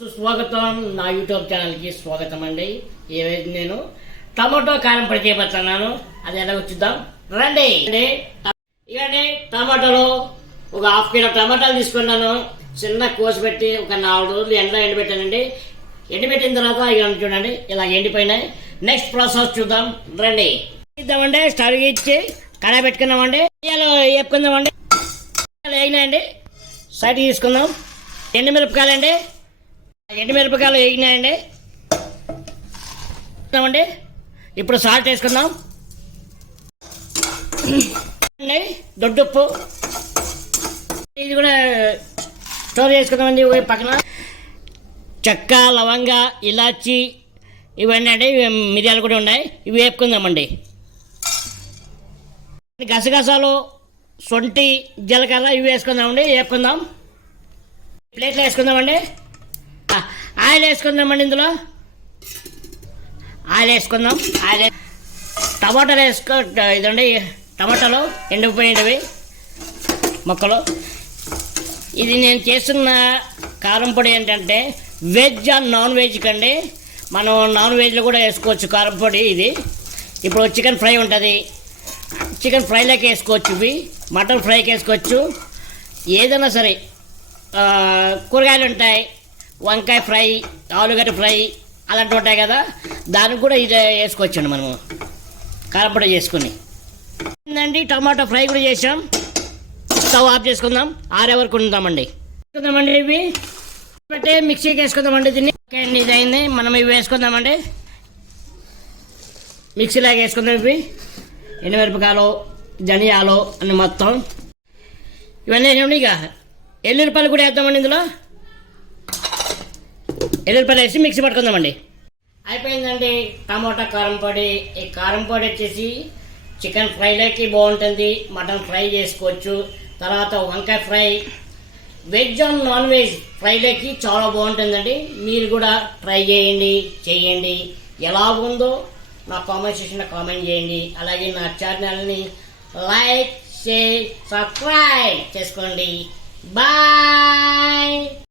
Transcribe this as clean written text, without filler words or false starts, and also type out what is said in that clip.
సుస్వాగతం నా యూట్యూబ్ ఛానల్కి స్వాగతం అండి. ఏవైతే నేను టమాటో కారం పొడి చేయబోతున్నాను, అది ఎలా చూద్దాం రండి. ఇవన్నీ టమాటాలు ఒక హాఫ్ కిలో టమాటాలు తీసుకున్నాను. చిన్న కోసి పెట్టి ఒక 4 రోజులు ఎండబెట్టానండి. ఎండబెట్టిన తర్వాత ఇక చూడండి ఇలా ఎండిపోయినాయి. నెక్స్ట్ ప్రాసెస్ చూద్దాం రండి. ఇద్దామండి, స్టవ్ ఇచ్చి కడాయి పెట్టుకున్నామండి. ఇలా వేపుకుందామండి. వేగినాయండి, సైడ్ తీసుకుందాం. ఎండుమిరపకాయలండి, ఎండుమిరపకాయలు వేగినాయండి. ఇప్పుడు సాల్ట్ వేసుకుందాం. దొడ్డుప్పు ఇది కూడా స్టోర్ చేసుకుందామండి. పక్కన చెక్క, లవంగ, ఇలాచి ఇవన్నీ అండి, మిరియాలు కూడా ఉన్నాయి. ఇవి వేపుకుందామండి. గసగసాలు, సొంటి, జీలకర్ర ఇవి వేసుకుందామండి. వేపుకుందాం. ప్లేట్లో వేసుకుందామండి. ఆయిల్ వేసుకుందామండి. ఇందులో ఆయిల్ వేసుకుందాం. ఆయిల్ టమాటాలు ఇదండి, టమాటాలు ఎండిపోయినవి మొక్కలు. ఇది నేను చేస్తున్న కారం పొడి ఏంటంటే వెజ్ అండ్ నాన్ వెజ్ కండి. మనం నాన్ వెజ్లో కూడా వేసుకోవచ్చు కారం పొడి. ఇది ఇప్పుడు చికెన్ ఫ్రై ఉంటుంది, చికెన్ ఫ్రైలోకి వేసుకోవచ్చు. ఇవి మటన్ ఫ్రైకి వేసుకోవచ్చు. ఏదైనా సరే కూరగాయలు ఉంటాయి, వంకాయ ఫ్రై, ఆలుగడ్డ ఫ్రై అలాంటివి ఉంటాయి కదా, దానికి కూడా ఇది వేసుకోవచ్చండి మనము కారం పొడి చేసుకుని. ఏంటండి టమాటో ఫ్రై కూడా చేసాం. స్టవ్ ఆఫ్ చేసుకుందాం, ఆరే వరకు ఉందామండి. వేసుకుందామండి. ఇవి పెట్టి మిక్సీకి వేసుకుందామండి. దీన్ని ఇది అయింది, మనం ఇవి వేసుకుందామండి. మిక్సీలాగా వేసుకుందాం. ఇవి ఎండుమిరపకాయలు, ధనియాలు అన్ని మొత్తం ఇవన్నీ ఏమిటి. ఇక ఎల్లుల్లిపాయలు కూడా వేద్దామండి. ఇందులో ఎల్లుల్లిపాయలు వేసి మిక్సీ పట్టుకుందామండి. అయిపోయిందండి టమాటా కారం పొడి. ఈ కారం పొడి వచ్చేసి చికెన్ ఫ్రైలోకి బాగుంటుంది, మటన్ ఫ్రై చేసుకోవచ్చు, తర్వాత వంకాయ fry, veg and non veg ఫ్రైలోకి చాలా బాగుంటుందండి. మీరు కూడా ట్రై చేయండి. ఎలా ఉందో నా కామెంట్ సెక్షన్లో కామెంట్ చేయండి. అలాగే నా ఛానల్ని లైక్, షేర్, సబ్స్క్రైబ్ చేసుకోండి. బాయ్.